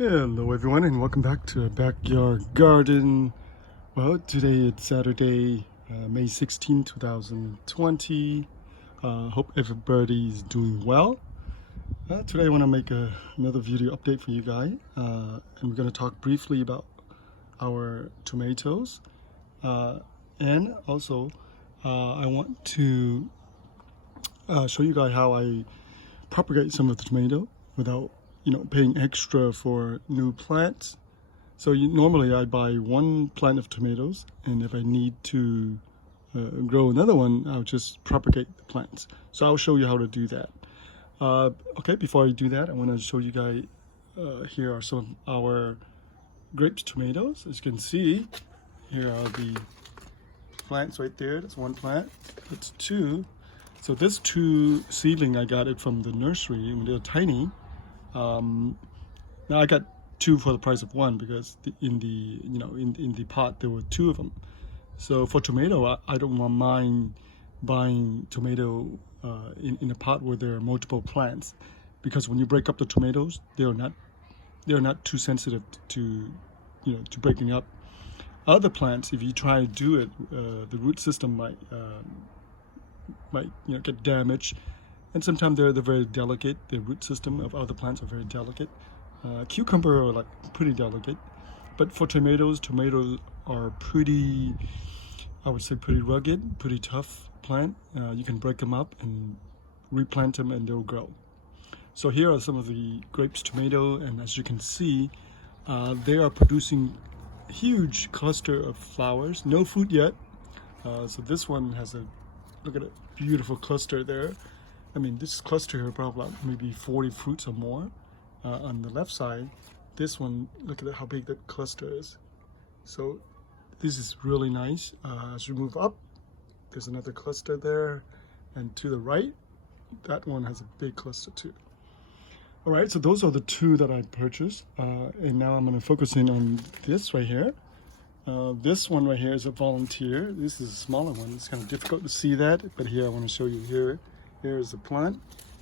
Hello everyone and welcome back to our backyard garden. Well, today it's Saturday, May 16, 2020. Hope everybody's doing well. Today I want to make another video update for you guys, and we're going to talk briefly about our tomatoes, and also I want to show you guys how I propagate some of the tomato without paying extra for new plants. So normally I buy one plant of tomatoes, and if I need to grow another one, I'll just propagate the plants. So I'll show you how to do that. Okay, before I do that, I want to show you guys, here are some of our grapes tomatoes. As you can see, here are the plants right there. That's one plant. That's two. So this two seedling, I got it from the nursery when they're tiny. Now I got two for the price of one because in the pot there were two of them. So for tomato, I don't mind buying tomato in a pot where there are multiple plants, because when you break up the tomatoes, they're not too sensitive to breaking up. Other plants, if you try to do it, the root system might get damaged. And sometimes they're very delicate. The root system of other plants are very delicate. Cucumber are pretty delicate, but for tomatoes are pretty, I would say, pretty rugged, pretty tough plant. You can break them up and replant them and they'll grow. So here are some of the grapes tomato, and as you can see, they are producing huge cluster of flowers. No fruit yet. So this one has look at a beautiful cluster there. I mean, this cluster here probably maybe 40 fruits or more. On the left side, this one, look at how big that cluster is. So this is really nice. As you move up, there's another cluster there, and to the right, that one has a big cluster too. All right, so those are the two that I purchased, and now I'm going to focus in on this right here. This one right here is a volunteer. This is a smaller one. It's kind of difficult to see that, but here I want to show you here. Here is the plant,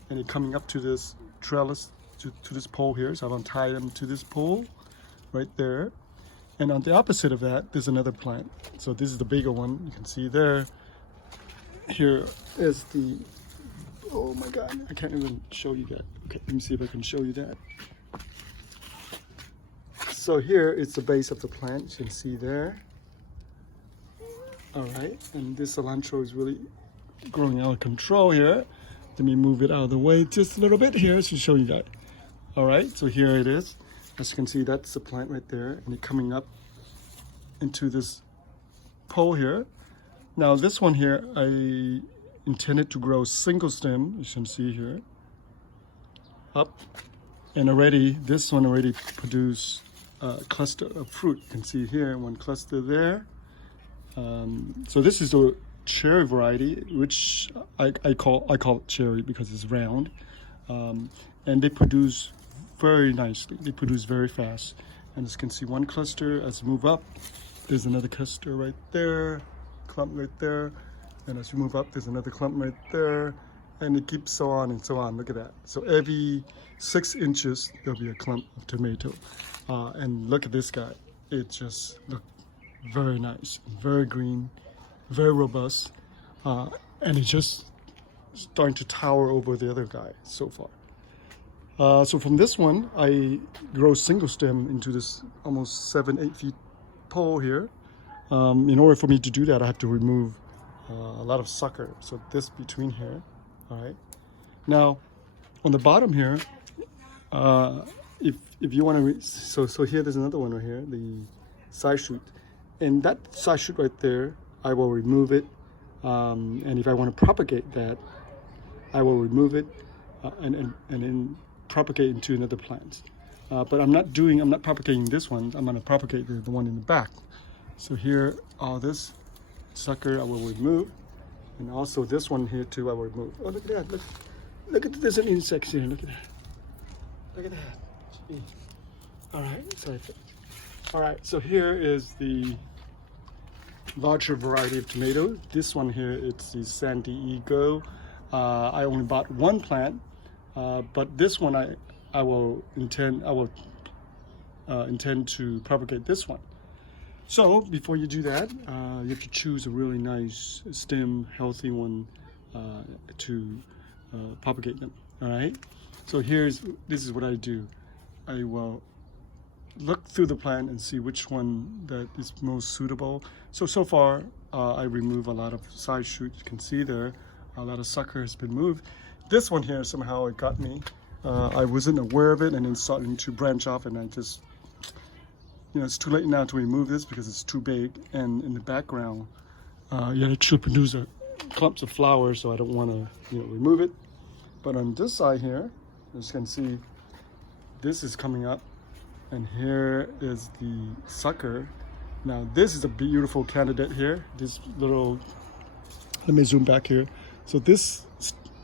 and it's coming up to this trellis, to this pole here. So I'm going to tie them to this pole right there. And on the opposite of that, there's another plant. So this is the bigger one. You can see there. Here is the, oh my God, I can't even show you that. Okay, let me see if I can show you that. So here is the base of the plant. You can see there. All right, and this cilantro is really growing out of control here. Let me move it out of the way just a little bit here to show you that. All right, so here it is. As you can see, that's the plant right there, and it's coming up into this pole here. Now this one here, I intended to grow single stem, you can see here, up, and already this one already produced a cluster of fruit. You can see here one cluster there. So this is the cherry variety, which I call it cherry because it's round, and they produce very nicely. They produce very fast, and as you can see, one cluster. As you move up, there's another cluster right there, clump right there, and as you move up, there's another clump right there, and it keeps so on and so on. Look at that. So every 6 inches there'll be a clump of tomato, and look at this guy. It just looks very nice, very green, very robust, and it's just starting to tower over the other guy so far. So from this one, I grow single stem into this almost 7-8 feet pole here. In order for me to do that, I have to remove a lot of sucker. So this between here, all right. Now, on the bottom here, if you want to, so here there's another one right here, the side shoot, and that side shoot right there, I will remove it, and if I want to propagate that, I will remove it and then propagate into another plant. But I'm not propagating this one. I'm going to propagate the one in the back. So here, all this sucker I will remove, and also this one here too I will remove. Oh, look at that! Look at there's an insect here. Look at that! Look at that! Gee. All right, sorry. All right, so here is the larger variety of tomatoes. This one here, it's the San Diego. I only bought one plant, but this one I will intend to propagate this one. So before you do that, you have to choose a really nice stem, healthy one to propagate them. All right. So this is what I do. I will look through the plant and see which one that is most suitable. So far, I remove a lot of side shoots. You can see there, a lot of sucker has been moved. This one here, somehow it got me. I wasn't aware of it, and then starting to branch off, and I just, it's too late now to remove this because it's too big. And in the background, it should produce clumps of flowers, so I don't want to, remove it. But on this side here, as you can see, this is coming up, and here is the sucker. Now this is a beautiful candidate here. This little, let me zoom back here. So this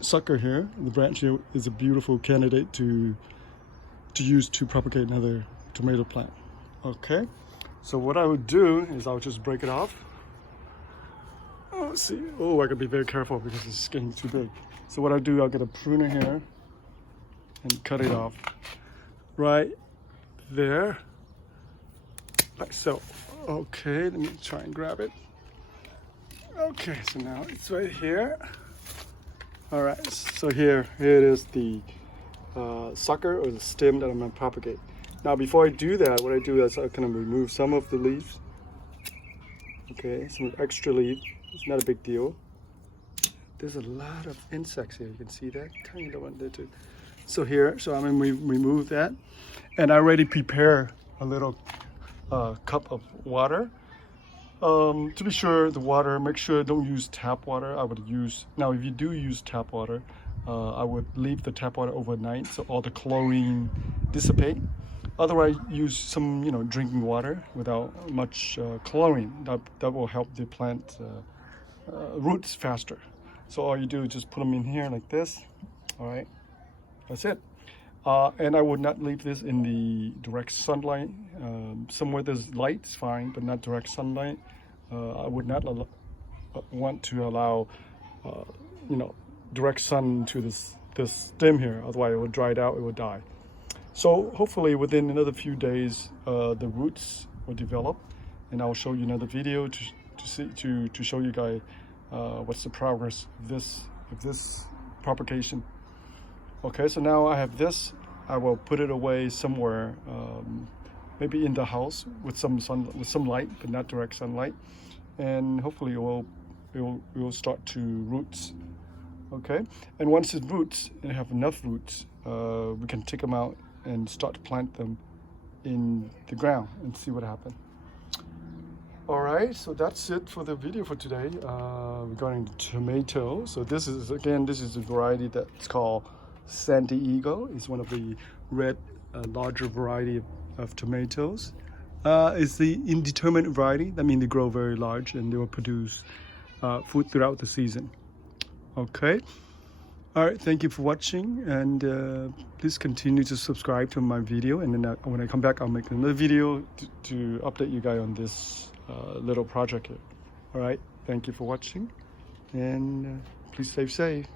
sucker here, the branch here, is a beautiful candidate to use to propagate another tomato plant. Okay, so what I would do is I'll just break it off. Oh, let's see. Oh, I gotta be very careful because it's getting too big. So what I do, I'll get a pruner here and cut it off right there, like so. Okay, let me try and grab it. Okay, so now it's right here. All right, so here it is, the sucker or the stem that I'm gonna propagate. Now before I do that, what I do is I kind of remove some of the leaves. Okay, some extra leaf. It's not a big deal. There's a lot of insects here. You can see that tiny little one there too. So I'm gonna remove that, and I already prepare a little cup of water. To be sure, the water, make sure don't use tap water. I would use, now if you do use tap water, I would leave the tap water overnight so all the chlorine dissipate. Otherwise, use some drinking water without much chlorine. That will help the plant roots faster. So all you do is just put them in here like this. All right, that's it. And I would not leave this in the direct sunlight. Somewhere there's light is fine, but not direct sunlight. I would not want to allow direct sun to this stem here. Otherwise, it will dry out. It will die. So hopefully within another few days, the roots will develop, and I'll show you another video to show you guys what's the progress of this propagation. Okay, so now I have this. I will put it away somewhere, maybe in the house with some light, but not direct sunlight, and hopefully it will start to roots. Okay, and once it roots and have enough roots, we can take them out and start to plant them in the ground and see what happens. All right, so that's it for the video for today regarding the tomato. So this is a variety that's called San Diego. It's one of the red, larger variety of tomatoes. It's the indeterminate variety. That means they grow very large and they will produce food throughout the season. Okay. All right, thank you for watching, and please continue to subscribe to my video, and then when I come back, I'll make another video to update you guys on this little project here. All right, thank you for watching, and please stay safe.